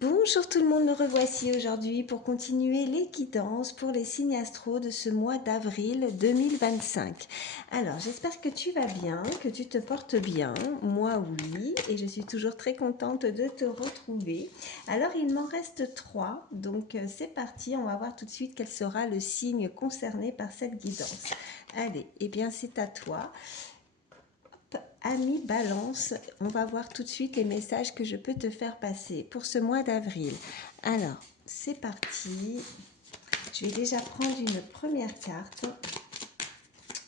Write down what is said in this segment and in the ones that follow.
Bonjour tout le monde, nous revoici aujourd'hui pour continuer les guidances pour les signes astro de ce mois d'avril 2025. Alors j'espère que tu vas bien, que tu te portes bien, moi oui, et je suis toujours très contente de te retrouver. Alors il m'en reste 3, donc c'est parti, on va voir tout de suite quel sera le signe concerné par cette guidance. Allez, eh bien c'est à toi. Ami Balance, on va voir tout de suite les messages que je peux te faire passer pour ce mois d'avril. Alors, c'est parti. Je vais déjà prendre une première carte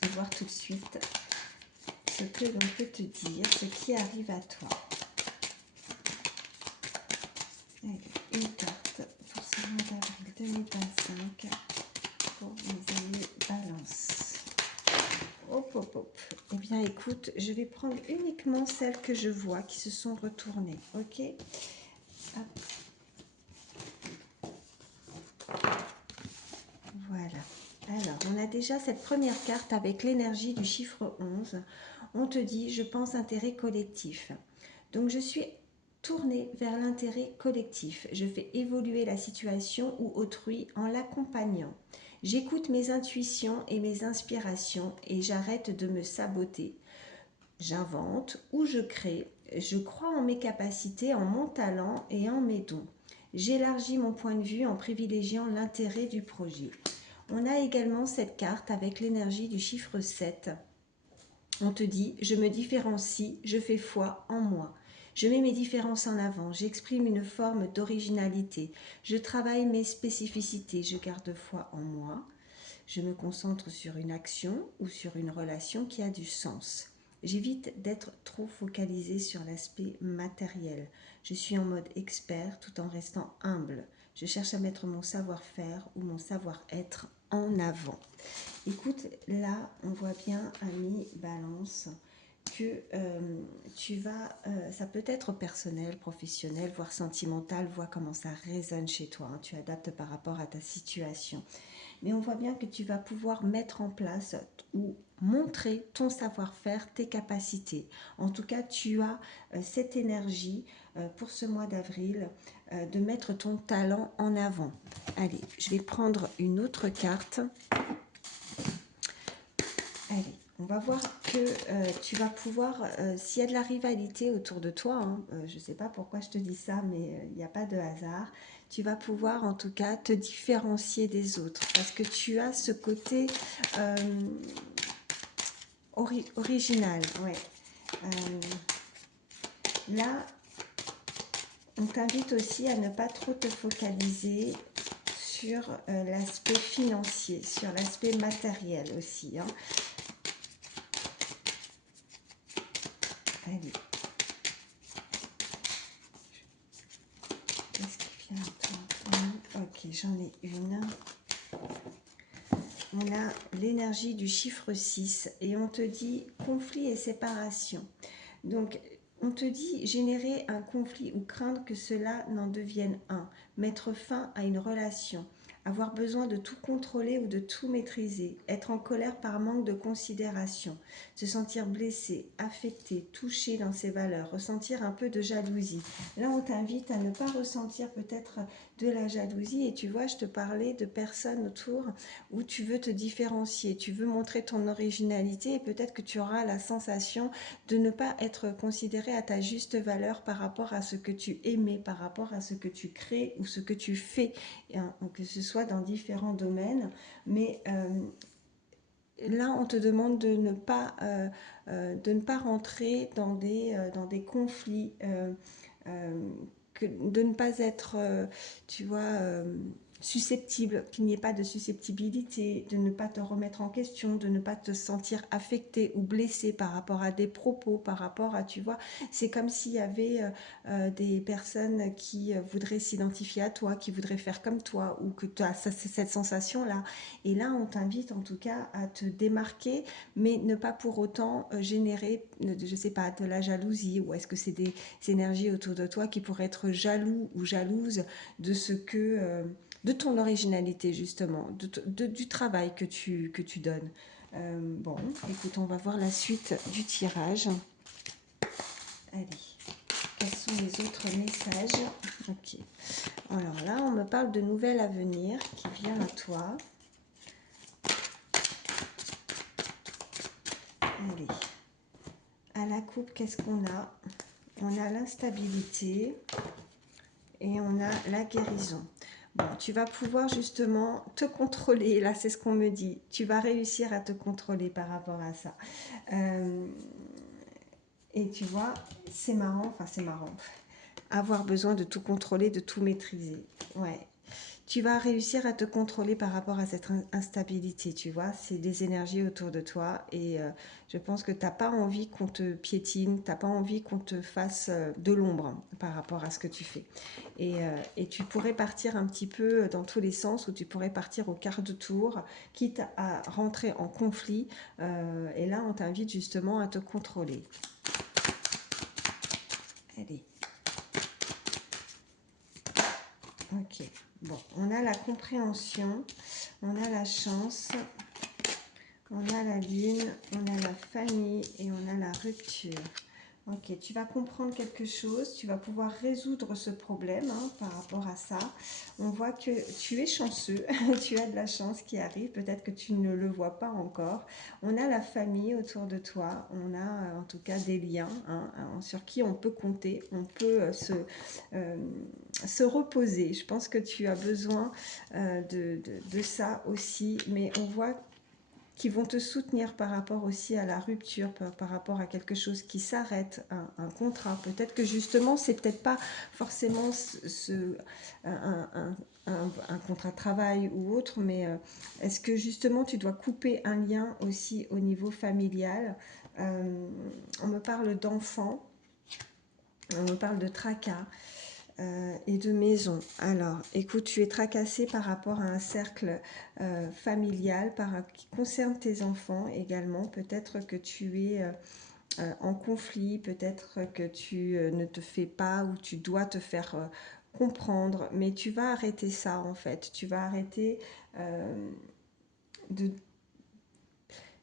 et voir tout de suite ce que l'on peut te dire, ce qui arrive à toi. Allez, une carte pour ce mois d'avril 2025 pour mes amis Balance. Hop, hop, hop. Eh bien, écoute, je vais prendre uniquement celles que je vois qui se sont retournées. Ok. Hop. Voilà. Alors, on a déjà cette première carte avec l'énergie du chiffre 11. On te dit, je pense intérêt collectif. Donc, je suis tournée vers l'intérêt collectif. Je fais évoluer la situation ou autrui en l'accompagnant. J'écoute mes intuitions et mes inspirations et j'arrête de me saboter. J'invente ou je crée. Je crois en mes capacités, en mon talent et en mes dons. J'élargis mon point de vue en privilégiant l'intérêt du projet. On a également cette carte avec l'énergie du chiffre 7. On te dit, je me différencie, je fais foi en moi. Je mets mes différences en avant, j'exprime une forme d'originalité. Je travaille mes spécificités, je garde foi en moi. Je me concentre sur une action ou sur une relation qui a du sens. J'évite d'être trop focalisée sur l'aspect matériel. Je suis en mode expert tout en restant humble. Je cherche à mettre mon savoir-faire ou mon savoir-être en avant. Écoute, là, on voit bien, ami Balance, que tu vas, ça peut être personnel, professionnel, voire sentimental, vois comment ça résonne chez toi, hein, tu adaptes par rapport à ta situation. Mais on voit bien que tu vas pouvoir mettre en place ou montrer ton savoir-faire, tes capacités. En tout cas, tu as cette énergie pour ce mois d'avril de mettre ton talent en avant. Allez, je vais prendre une autre carte. Allez, on va voir que tu vas pouvoir, s'il y a de la rivalité autour de toi, hein, je ne sais pas pourquoi je te dis ça, mais il n'y a pas de hasard, tu vas pouvoir en tout cas te différencier des autres parce que tu as ce côté euh, original. Ouais. Là, on t'invite aussi à ne pas trop te focaliser sur l'aspect financier, sur l'aspect matériel aussi, hein. Allez. Qu'est-ce qui vient à toi? Ok, j'en ai une. On a l'énergie du chiffre 6 et on te dit conflit et séparation. Donc, on te dit générer un conflit ou craindre que cela n'en devienne un, mettre fin à une relation, avoir besoin de tout contrôler ou de tout maîtriser, être en colère par manque de considération, se sentir blessé, affecté, touché dans ses valeurs, ressentir un peu de jalousie. Là, on t'invite à ne pas ressentir peut-être de la jalousie et tu vois, je te parlais de personnes autour où tu veux te différencier, tu veux montrer ton originalité et peut-être que tu auras la sensation de ne pas être considéré à ta juste valeur par rapport à ce que tu aimais, par rapport à ce que tu crées ou ce que tu fais, hein, que ce soit dans différents domaines. Mais là, on te demande de ne pas rentrer dans des conflits, de ne pas être, tu vois, susceptible, qu'il n'y ait pas de susceptibilité, de ne pas te remettre en question, de ne pas te sentir affecté ou blessé par rapport à des propos, par rapport à, tu vois, c'est comme s'il y avait des personnes qui voudraient s'identifier à toi, qui voudraient faire comme toi, ou que tu as cette sensation-là. Et là, on t'invite en tout cas à te démarquer, mais ne pas pour autant générer, je sais pas, de la jalousie, ou est-ce que c'est des énergies autour de toi qui pourraient être jaloux ou jalouses de ce que de ton originalité justement, du travail que tu donnes. Bon, écoute, on va voir la suite du tirage. Allez, quels sont sont les autres messages? Ok. Alors là, on me parle de nouvelles à venir qui vient à toi. Allez. À la coupe, qu'est-ce qu'on a? On a l'instabilité et on a la guérison. Bon, tu vas pouvoir justement te contrôler. Là, c'est ce qu'on me dit. Tu vas réussir à te contrôler par rapport à ça. Et tu vois, c'est marrant. Enfin, c'est marrant. Avoir besoin de tout contrôler, de tout maîtriser. Ouais. Tu vas réussir à te contrôler par rapport à cette instabilité, tu vois. C'est des énergies autour de toi et je pense que tu n'as pas envie qu'on te piétine, tu n'as pas envie qu'on te fasse de l'ombre hein, par rapport à ce que tu fais. Et tu pourrais partir un petit peu dans tous les sens où tu pourrais partir au quart de tour, quitte à rentrer en conflit. Et là, on t'invite justement à te contrôler. Allez. Ok. Bon, on a la compréhension, on a la chance, on a la lune, on a la famille et on a la rupture. Ok, tu vas comprendre quelque chose, tu vas pouvoir résoudre ce problème hein, par rapport à ça. On voit que tu es chanceux, tu as de la chance qui arrive, peut-être que tu ne le vois pas encore. On a la famille autour de toi, on a en tout cas des liens hein, sur qui on peut compter, on peut se reposer. Je pense que tu as besoin de ça aussi, mais on voit qui vont te soutenir par rapport aussi à la rupture, par rapport à quelque chose qui s'arrête, un contrat. Peut-être que justement, c'est peut-être pas forcément un contrat de travail ou autre, mais est-ce que justement tu dois couper un lien aussi au niveau familial? On me parle d'enfants, on me parle de tracas. Et de maison. Alors, écoute, tu es tracassé par rapport à un cercle familial qui concerne tes enfants également. Peut-être que tu es en conflit, peut-être que tu ne te fais pas ou tu dois te faire comprendre, mais tu vas arrêter ça en fait. Tu vas arrêter de...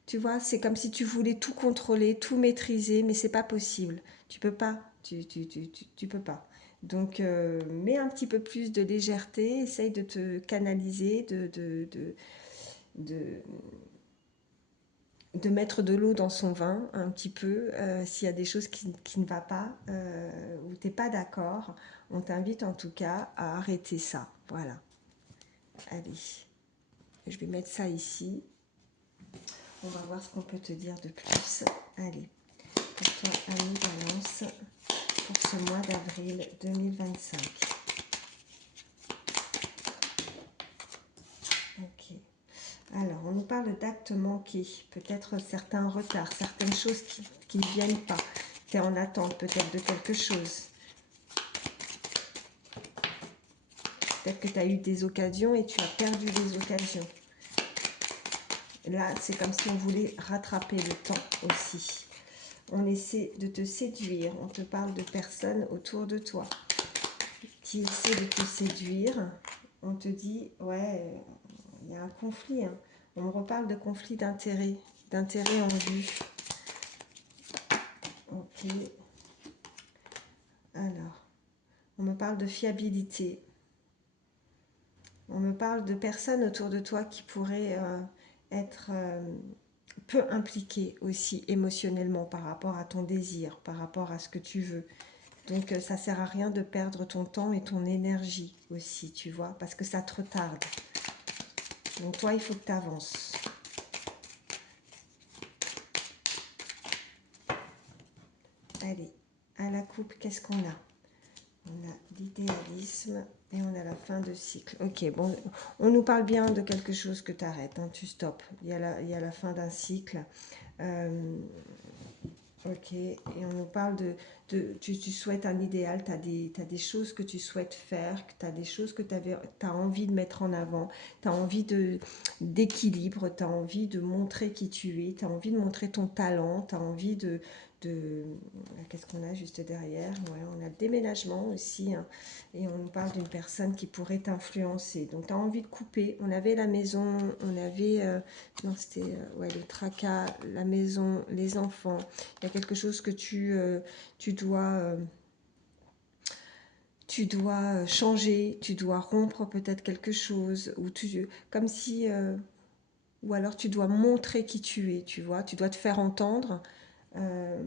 Tu vois, c'est comme si tu voulais tout contrôler, tout maîtriser, mais c'est pas possible. Tu peux pas. Tu peux pas. Donc, mets un petit peu plus de légèreté, essaye de te canaliser, de, de mettre de l'eau dans son vin un petit peu. S'il y a des choses qui ne va pas, ou tu n'es pas d'accord, on t'invite en tout cas à arrêter ça. Voilà. Allez, je vais mettre ça ici. On va voir ce qu'on peut te dire de plus. Allez, pour toi, ami Balance, pour ce mois d'avril 2025. Ok. Alors, on nous parle d'actes manqués, peut-être certains retards, certaines choses qui ne viennent pas. Tu es en attente peut-être de quelque chose. Peut-être que tu as eu des occasions et tu as perdu des occasions. Là, c'est comme si on voulait rattraper le temps aussi. On essaie de te séduire. On te parle de personnes autour de toi qui essaient de te séduire. On te dit, ouais, il y a un conflit. Hein. On me reparle de conflit d'intérêt en vue. Ok. Alors, on me parle de fiabilité. On me parle de personnes autour de toi qui pourraient être peu impliquées aussi émotionnellement par rapport à ton désir, par rapport à ce que tu veux. Donc ça ne sert à rien de perdre ton temps et ton énergie aussi, tu vois, parce que ça te retarde. Donc toi, il faut que tu avances. Allez, à la coupe, qu'est-ce qu'on a? On a l'idéalisme et on a la fin de cycle. Ok, bon, on nous parle bien de quelque chose que tu arrêtes, hein, tu stoppes. Il y a la fin d'un cycle. Ok, et on nous parle tu souhaites un idéal, tu as des choses que tu souhaites faire, tu as des choses que tu as envie de mettre en avant, tu as envie d'équilibre, tu as envie de montrer qui tu es, tu as envie de montrer ton talent, tu as envie qu'est-ce qu'on a juste derrière? Ouais, on a le déménagement aussi, hein, et on nous parle d'une personne qui pourrait t'influencer. Donc tu as envie de couper. On avait la maison, on avait... non, c'était ouais, le tracas, la maison, les enfants. Il y a quelque chose que tu dois tu dois changer, tu dois rompre peut-être quelque chose, ou comme si, ou alors tu dois montrer qui tu es, tu vois, tu dois te faire entendre, euh,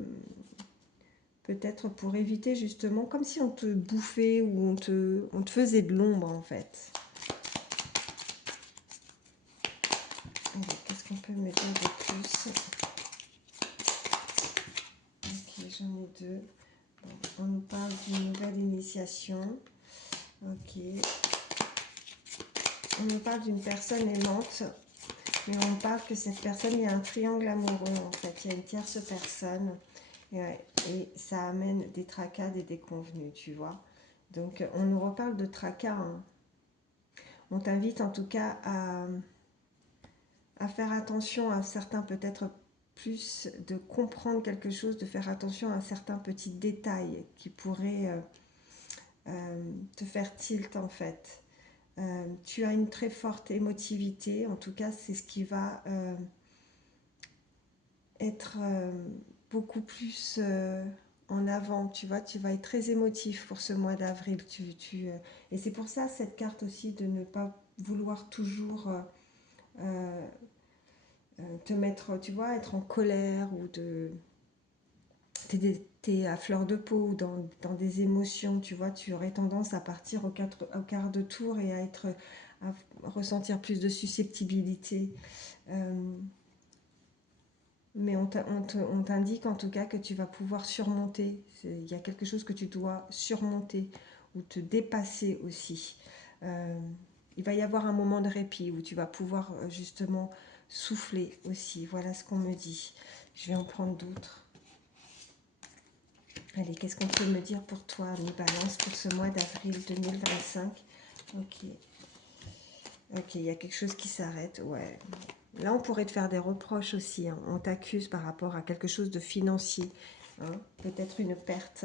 peut-être pour éviter justement, comme si on te bouffait ou on te faisait de l'ombre en fait. Allez, qu'est-ce qu'on peut me dire de plus? Ok, j'en ai deux. Bon, on nous parle d'une nouvelle initiation. Ok. On nous parle d'une personne aimante, mais on parle que cette personne, il y a un triangle amoureux en fait. Il y a une tierce personne et ça amène des tracas, des déconvenus, tu vois. Donc on nous reparle de tracas. Hein. On t'invite en tout cas à faire attention à certains, peut-être plus de comprendre quelque chose, de faire attention à certains petits détails qui pourraient te faire tilt en fait. Tu as une très forte émotivité, en tout cas c'est ce qui va être beaucoup plus en avant, tu vois, tu vas être très émotif pour ce mois d'avril. Et c'est pour ça cette carte aussi de ne pas vouloir toujours te mettre, tu vois, être en colère ou t'es à fleur de peau ou dans des émotions, tu vois, tu aurais tendance à partir au quart de tour et à ressentir plus de susceptibilité. Euh, mais on t'indique en tout cas que tu vas pouvoir surmonter. Il y a quelque chose que tu dois surmonter ou te dépasser aussi. Euh, il va y avoir un moment de répit où tu vas pouvoir justement souffler aussi. Voilà ce qu'on me dit. Je vais en prendre d'autres. Allez, qu'est-ce qu'on peut me dire pour toi, mes balances, pour ce mois d'avril 2025? Ok. Ok, il y a quelque chose qui s'arrête, ouais. Là, on pourrait te faire des reproches aussi. Hein. On t'accuse par rapport à quelque chose de financier. Hein. Peut-être une perte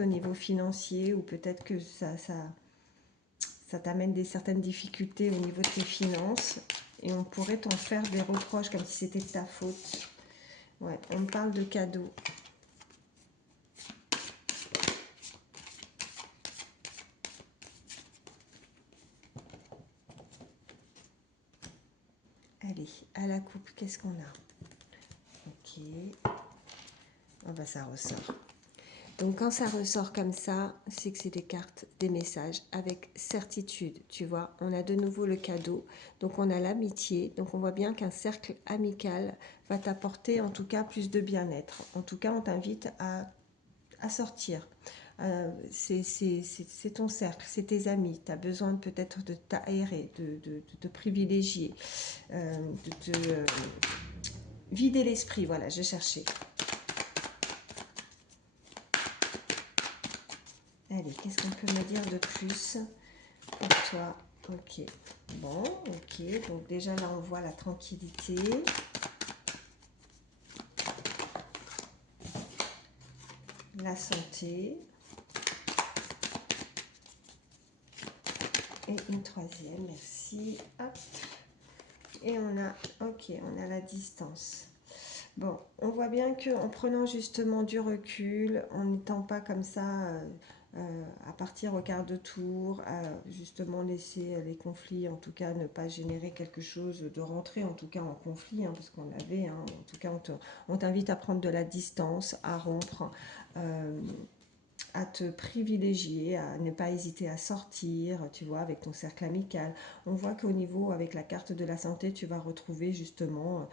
au niveau financier, ou peut-être que ça t'amène certaines difficultés au niveau de tes finances. Et on pourrait t'en faire des reproches comme si c'était de ta faute. Ouais, on me parle de cadeaux. Allez, à la coupe, qu'est-ce qu'on a? Ok. Oh bah ça ressort. Donc quand ça ressort comme ça, c'est que c'est des cartes, des messages avec certitude, tu vois. On a de nouveau le cadeau, donc on a l'amitié, donc on voit bien qu'un cercle amical va t'apporter en tout cas plus de bien-être. En tout cas, on t'invite à sortir. C'est ton cercle, c'est tes amis. Tu as besoin peut-être de t'aérer, de te privilégier, de te vider l'esprit. Voilà, je cherchais. Allez, qu'est-ce qu'on peut me dire de plus pour toi? Ok, bon, ok. Donc déjà là, on voit la tranquillité. La santé. Et une troisième, merci. Hop. Et on a, ok, on a la distance. Bon, on voit bien qu'en prenant justement du recul, en n'étant pas comme ça à partir au quart de tour, à justement laisser les conflits, en tout cas ne pas générer quelque chose, de rentrer en tout cas en conflit, hein, parce qu'on avait, hein, en tout cas on t'invite à prendre de la distance, à rompre, à te privilégier, à ne pas hésiter à sortir, tu vois, avec ton cercle amical. On voit qu'au niveau, avec la carte de la santé, tu vas retrouver justement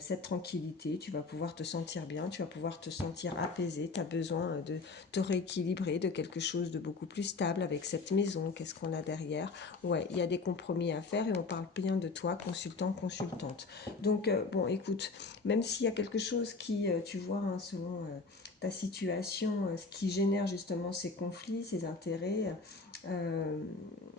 cette tranquillité, tu vas pouvoir te sentir bien, tu vas pouvoir te sentir apaisé, tu as besoin de te rééquilibrer, de quelque chose de beaucoup plus stable avec cette maison. Qu'est-ce qu'on a derrière? Ouais, il y a des compromis à faire et on parle bien de toi, consultant, consultante. Donc, bon, écoute, même s'il y a quelque chose qui, tu vois, hein, selon ta situation, ce qui génère justement ces conflits, ces intérêts euh,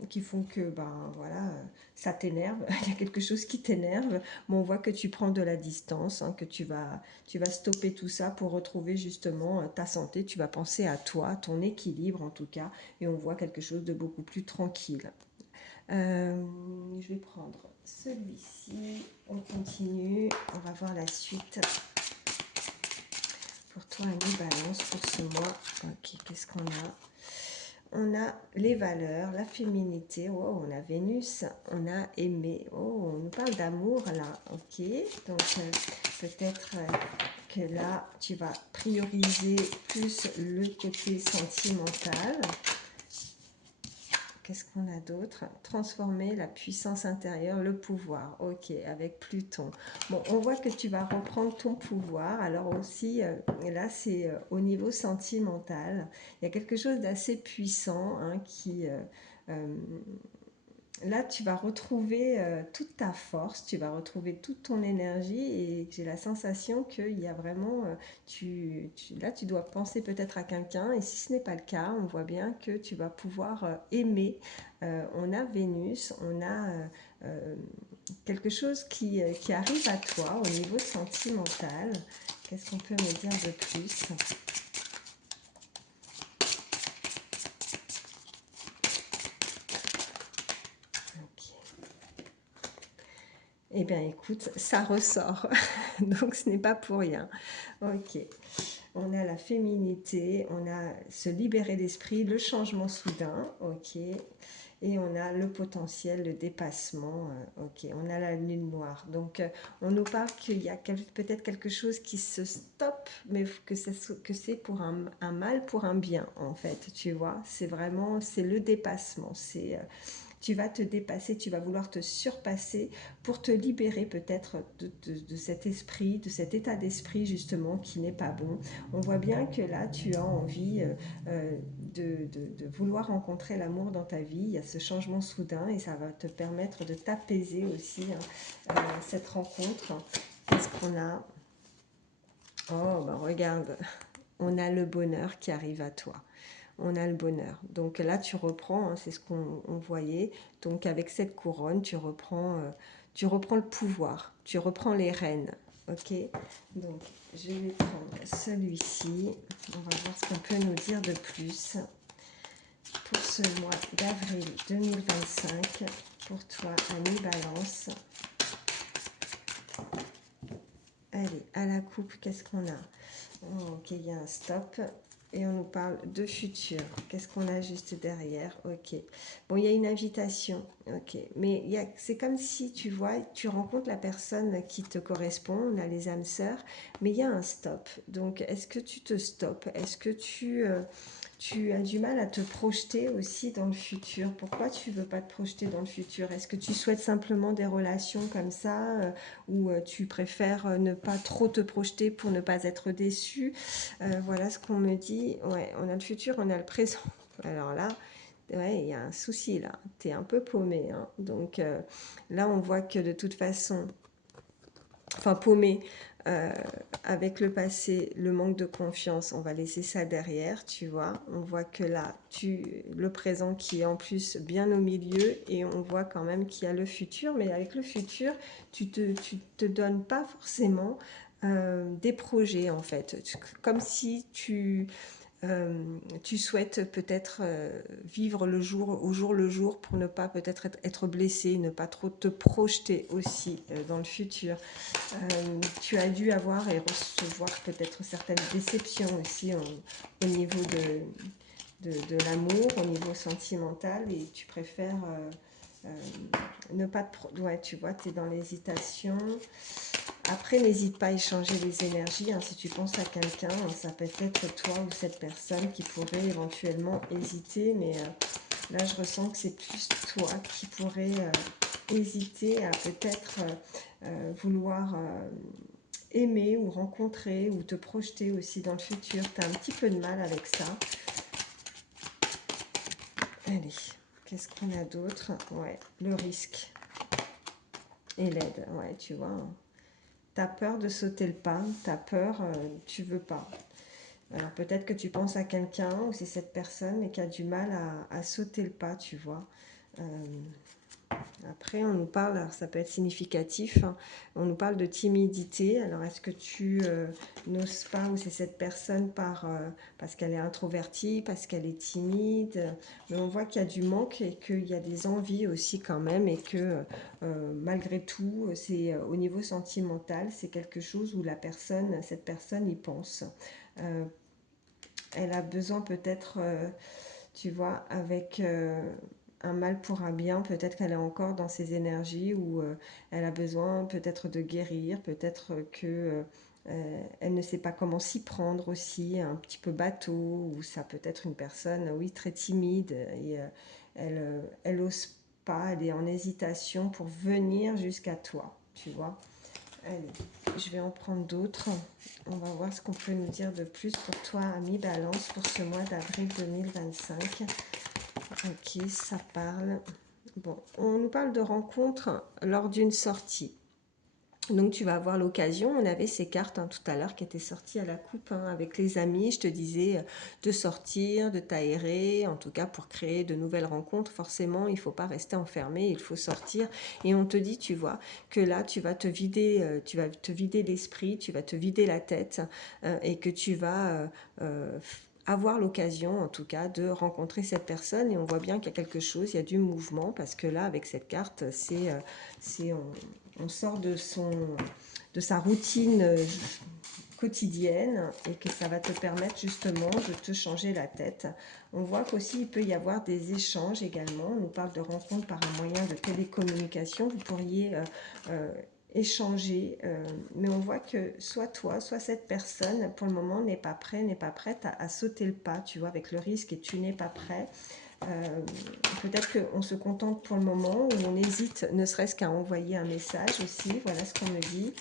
qui font que ben voilà, ça t'énerve, il y a quelque chose qui t'énerve, mais on voit que tu prends de la distance, hein, que tu vas stopper tout ça pour retrouver justement ta santé, tu vas penser à toi, ton équilibre en tout cas, et on voit quelque chose de beaucoup plus tranquille. Je vais prendre celui-ci, on continue, on va voir la suite. Pour toi, Annie Balance, pour ce mois. Ok, qu'est-ce qu'on a? on a les valeurs, la féminité, oh, on a Vénus, on a aimé, oh, on nous parle d'amour là, ok, donc peut-être que là, tu vas prioriser plus le côté sentimental. Qu'est-ce qu'on a d'autre? Transformer la puissance intérieure, le pouvoir. Ok, avec Pluton. Bon, on voit que tu vas reprendre ton pouvoir. Alors aussi, là, c'est au niveau sentimental. Il y a quelque chose d'assez puissant hein, qui... là, tu vas retrouver toute ta force, tu vas retrouver toute ton énergie et j'ai la sensation qu'il y a vraiment, là, tu dois penser peut-être à quelqu'un et si ce n'est pas le cas, on voit bien que tu vas pouvoir aimer. On a Vénus, on a quelque chose qui arrive à toi au niveau sentimental. Qu'est-ce qu'on peut me dire de plus? Ok. Eh bien, écoute, ça ressort. Donc, ce n'est pas pour rien. Ok. On a la féminité, on a se libérer d'esprit, le changement soudain. Ok. Et on a le potentiel, le dépassement. Ok. On a la lune noire. Donc, on nous parle qu'il y a peut-être quelque chose qui se stoppe, mais que c'est pour un mal, pour un bien, en fait. Tu vois, c'est vraiment, c'est le dépassement. Tu vas te dépasser, tu vas vouloir te surpasser pour te libérer peut-être de cet esprit, de cet état d'esprit justement qui n'est pas bon. On voit bien que là, tu as envie de vouloir rencontrer l'amour dans ta vie. Il y a ce changement soudain et ça va te permettre de t'apaiser aussi, hein, cette rencontre. Qu'est-ce qu'on a? Oh, ben regarde, on a le bonheur qui arrive à toi. On a le bonheur. Donc là, tu reprends, hein, c'est ce qu'on voyait. Donc avec cette couronne, tu reprends le pouvoir, tu reprends les rênes. Ok. Donc je vais prendre celui-ci. On va voir ce qu'on peut nous dire de plus pour ce mois d'avril 2025. Pour toi, Ami Balance. Allez, à la coupe, qu'est-ce qu'on a? Oh, ok, il y a un stop. Et on nous parle de futur. Qu'est-ce qu'on a juste derrière? Ok. Bon, il y a une invitation. Ok. Mais c'est comme si, tu vois, tu rencontres la personne qui te correspond. On a les âmes sœurs. Mais il y a un stop. Donc, est-ce que tu te stoppes? Est-ce que tu as du mal à te projeter aussi dans le futur? Pourquoi tu ne veux pas te projeter dans le futur? Est-ce que tu souhaites simplement des relations comme ça ou tu préfères ne pas trop te projeter pour ne pas être déçu? Voilà ce qu'on me dit. Ouais, on a le futur, on a le présent. Alors là, ouais, il y a un souci là. Tu es un peu paumé, hein. Donc là, on voit que de toute façon, enfin paumé, euh, avec le passé, le manque de confiance, on va laisser ça derrière, tu vois. On voit que là, le présent qui est en plus bien au milieu et on voit quand même qu'il y a le futur, mais avec le futur, tu te donnes pas forcément des projets en fait, comme si tu souhaites peut-être vivre le jour au jour le jour pour ne pas peut-être être blessé, ne pas trop te projeter aussi dans le futur. Tu as dû avoir et recevoir peut-être certaines déceptions aussi au niveau de l'amour, au niveau sentimental et tu préfères ne pas ouais, tu vois, tu es dans l'hésitation. Après, n'hésite pas à échanger les énergies. Hein. Si tu penses à quelqu'un, ça peut être toi ou cette personne qui pourrait éventuellement hésiter. Mais là, je ressens que c'est plus toi qui pourrais hésiter à peut-être vouloir aimer ou rencontrer ou te projeter aussi dans le futur. Tu as un petit peu de mal avec ça. Allez, qu'est-ce qu'on a d'autre? Ouais, le risque et l'aide. Ouais, tu vois. Hein. T'as peur de sauter le pas, t'as peur, tu veux pas. Alors peut-être que tu penses à quelqu'un ou c'est cette personne mais qui a du mal à sauter le pas, tu vois. Euh, Après, on nous parle, alors ça peut être significatif, hein, on nous parle de timidité. Alors est-ce que tu n'oses pas ou c'est cette personne parce qu'elle est introvertie, parce qu'elle est timide, mais on voit qu'il y a du manque et qu'il y a des envies aussi quand même et que malgré tout, c'est au niveau sentimental, c'est quelque chose où cette personne y pense. Euh, Elle a besoin peut-être tu vois, avec un mal pour un bien. Peut-être qu'elle est encore dans ses énergies où elle a besoin peut-être de guérir, peut-être que elle ne sait pas comment s'y prendre aussi, un petit peu bateau, ou ça peut être une personne, oui, très timide, et elle ose pas, elle est en hésitation pour venir jusqu'à toi, tu vois. Allez, je vais en prendre d'autres. On va voir ce qu'on peut nous dire de plus pour toi, ami Balance, pour ce mois d'avril 2025. Ok, ça parle. Bon, on nous parle de rencontres lors d'une sortie. Donc tu vas avoir l'occasion, on avait ces cartes tout à l'heure qui étaient sorties à la coupe avec les amis, je te disais de sortir, de t'aérer, en tout cas pour créer de nouvelles rencontres, forcément il ne faut pas rester enfermé, il faut sortir et on te dit, tu vois, que là tu vas te vider l'esprit, tu vas te vider la tête et que tu vas avoir l'occasion en tout cas de rencontrer cette personne et on voit bien qu'il y a quelque chose, il y a du mouvement parce que là avec cette carte c'est on sort de sa routine quotidienne et que ça va te permettre justement de te changer la tête. On voit qu'aussi il peut y avoir des échanges également. On nous parle de rencontres par un moyen de télécommunication. Vous pourriez échanger, mais on voit que soit toi, soit cette personne, pour le moment, n'est pas prêt, n'est pas prête à sauter le pas, tu vois, avec le risque et tu n'es pas prêt. Peut-être qu'on se contente pour le moment ou on hésite ne serait-ce qu'à envoyer un message aussi. Voilà ce qu'on me dit.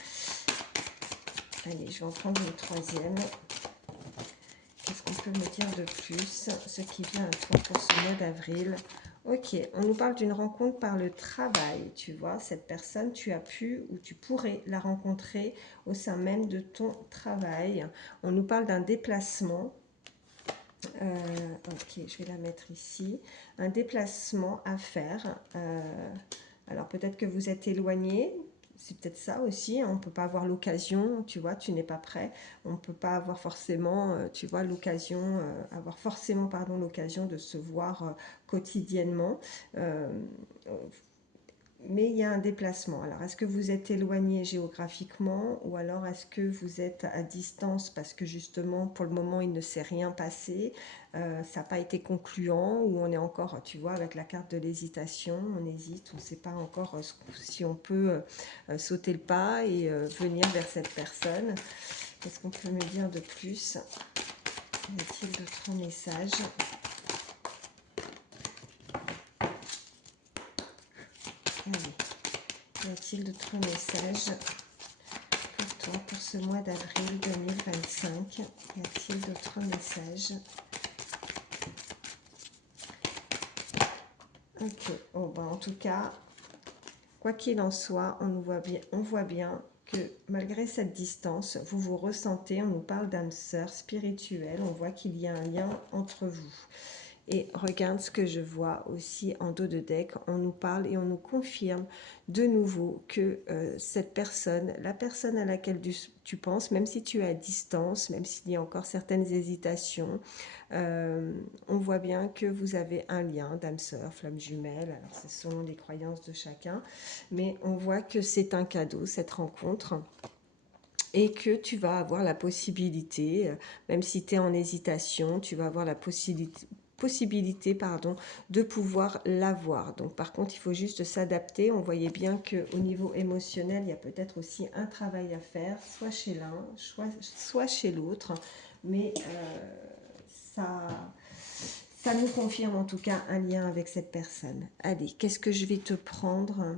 Allez, je vais en prendre une troisième. Qu'est-ce qu'on peut me dire de plus? Ce qui vient à toi pour ce mois d'avril. Ok, on nous parle d'une rencontre par le travail, tu vois, cette personne, tu as pu ou tu pourrais la rencontrer au sein même de ton travail. On nous parle d'un déplacement. Ok, je vais la mettre ici. Un déplacement à faire. Alors peut-être que vous êtes éloigné. C'est peut-être ça aussi. On ne peut pas avoir l'occasion, tu vois, tu n'es pas prêt. On ne peut pas avoir forcément, tu vois, l'occasion, pardon, l'occasion de se voir quotidiennement. Euh, mais il y a un déplacement. Alors, est-ce que vous êtes éloigné géographiquement ou alors est-ce que vous êtes à distance parce que justement, pour le moment, il ne s'est rien passé, ça n'a pas été concluant ou on est encore, tu vois, avec la carte de l'hésitation, on hésite, on ne sait pas encore si on peut sauter le pas et venir vers cette personne. Qu'est-ce qu'on peut me dire de plus? Y a-t-il d'autres messages? Allez. Y a-t-il d'autres messages pour toi pour ce mois d'avril 2025? Y a-t-il d'autres messages? Ok, bon, ben, en tout cas, quoi qu'il en soit, on voit bien que malgré cette distance, vous vous ressentez, on nous parle d'âme sœur spirituelle, on voit qu'il y a un lien entre vous. Et regarde ce que je vois aussi en dos de deck. On nous parle et on nous confirme de nouveau que cette personne, la personne à laquelle tu penses, même si tu es à distance, même s'il y a encore certaines hésitations, on voit bien que vous avez un lien d'âme sœur, flamme jumelle. Alors ce sont les croyances de chacun, mais on voit que c'est un cadeau cette rencontre. Et que tu vas avoir la possibilité, même si tu es en hésitation, tu vas avoir la possibilité de pouvoir l'avoir. Donc par contre, il faut juste s'adapter. On voyait bien qu'au niveau émotionnel, il y a peut-être aussi un travail à faire, soit chez l'un, soit chez l'autre. Mais ça nous confirme en tout cas un lien avec cette personne. Allez, qu'est-ce que je vais te prendre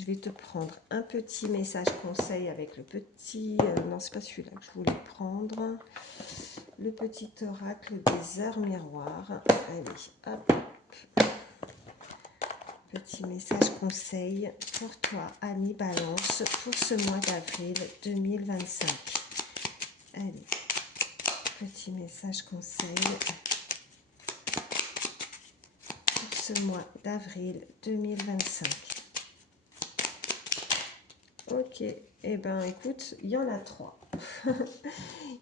Je vais te prendre un petit message conseil avec le petit... non, c'est pas celui-là que je voulais prendre. Le petit oracle des heures miroirs. Allez, hop. Petit message conseil pour toi, ami Balance, pour ce mois d'avril 2025. Allez, petit message conseil pour ce mois d'avril 2025. Ok, eh ben écoute, il y en a 3.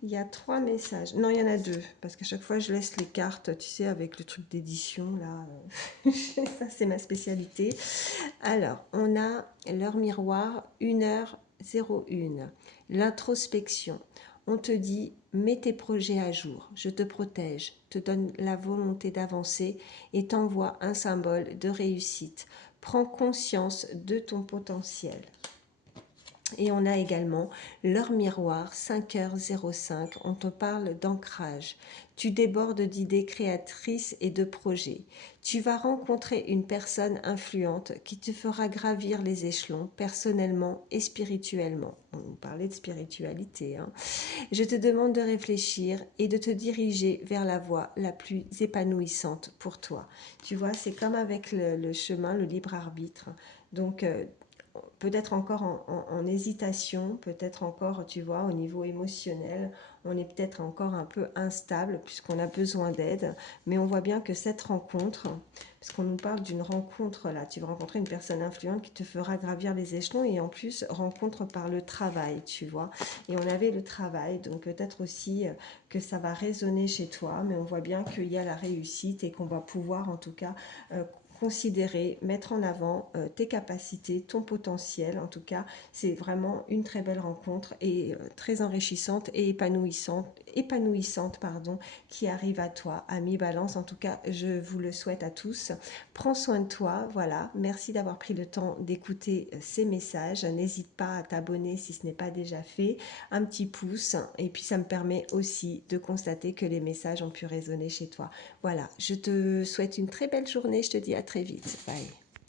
Il y a 3 messages. Non, il y en a 2, parce qu'à chaque fois je laisse les cartes, tu sais, avec le truc d'édition, là. Ça, c'est ma spécialité. Alors, on a l'heure miroir, 1h01. L'introspection. on te dit, mets tes projets à jour, je te protège, te donne la volonté d'avancer et t'envoie un symbole de réussite. Prends conscience de ton potentiel. Et on a également leur miroir 5h05, on te parle d'ancrage. Tu débordes d'idées créatrices et de projets. Tu vas rencontrer une personne influente qui te fera gravir les échelons personnellement et spirituellement. On parlait de spiritualité, hein. Je te demande de réfléchir et de te diriger vers la voie la plus épanouissante pour toi. Tu vois, c'est comme avec le chemin, le libre arbitre. Donc, peut-être encore en hésitation, peut-être encore, tu vois, au niveau émotionnel, on est peut-être encore un peu instable puisqu'on a besoin d'aide, mais on voit bien que cette rencontre, parce qu'on nous parle d'une rencontre là, tu vas rencontrer une personne influente qui te fera gravir les échelons et en plus rencontre par le travail, tu vois, et on avait le travail, donc peut-être aussi que ça va résonner chez toi, mais on voit bien qu'il y a la réussite et qu'on va pouvoir en tout cas considérer, mettre en avant tes capacités, ton potentiel. En tout cas, c'est vraiment une très belle rencontre et très enrichissante et épanouissante pardon, qui arrive à toi, ami Balance. En tout cas, je vous le souhaite à tous. Prends soin de toi, voilà. Merci d'avoir pris le temps d'écouter ces messages. N'hésite pas à t'abonner si ce n'est pas déjà fait. Un petit pouce et puis ça me permet aussi de constater que les messages ont pu résonner chez toi. Voilà, je te souhaite une très belle journée. Je te dis à très vite. Bye.